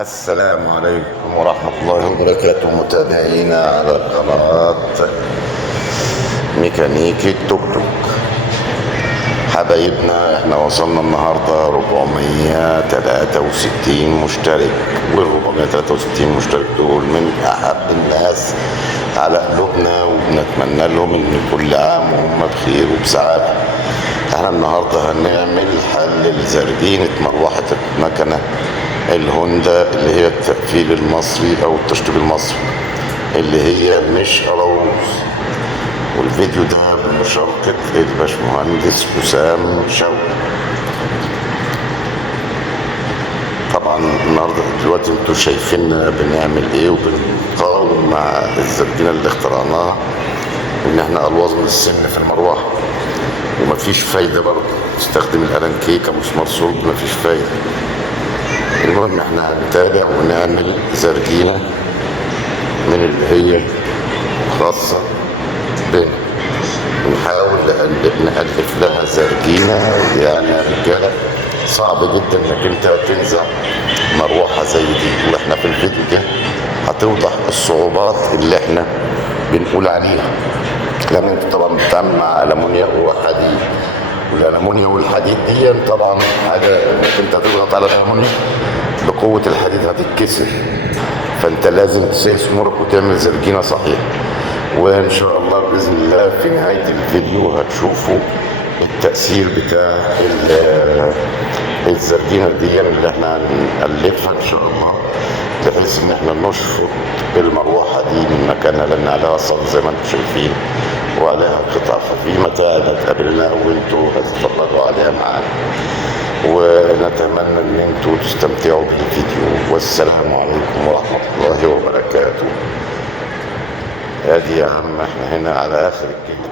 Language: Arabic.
السلام عليكم ورحمة الله وبركاته، متابعينا على قناة ميكانيكي التوك توك. حبايبنا، احنا وصلنا النهاردة 463 مشترك، وال 463 مشترك دول من أحب الناس على قلوبنا، وبنتمنى لهم إن كل عام وهم بخير وبسعادة. احنا النهاردة هنعمل حل لزرجينة مروحة المكنة الهوندا اللي هي التقفيل المصري او التشطيب المصري اللي هي مش قلاووز. والفيديو ده بمشاركة الباشمهندس حسام شوقي. طبعا النهارده دلوقتي انتوا شايفيننا بنعمل ايه وبنقاوم مع الزرجينة اللي اخترعناها، ان احنا الوظن السن في المروحة ومفيش فايدة برضه. تستخدم الالانكيه كمسمار صلب مفيش فايدة. المهم احنا هنتابع ونعمل زرجينة من اللي هي خاصة بنا، نحاول نألف لها زرجينة. يعني يا رجالة صعب جدا انك انت تنزع مروحة زي دي، واحنا في الفيديو ده هتوضح الصعوبات اللي احنا بنقول عليها، لان انت طبعا بتتعامل مع ألمونيا وحديد، والألمونيا والحديد دي طبعا حاجة انك انت هتضغط على الألمونيا بقوة الحديد هتتكسر، فانت لازم تسيس امورك وتعمل زرجينة صحيح. وان شاء الله باذن الله في نهاية الفيديو هتشوفوا التأثير بتاع الزرجينة دي اللي احنا هنألفها ان شاء الله، بحيث ان احنا نشفط المروحة دي من مكانها، لان عليها صل زي ما انتم شايفين وعليها قطع، ففي متاعب هتقابلنا وانتوا هتتفرجوا عليها معانا. ونتمنى ان انتوا تستمتعوا بالفيديو، والسلام عليكم ورحمة الله وبركاته. ادي يا عم احنا هنا على اخر الكلمة.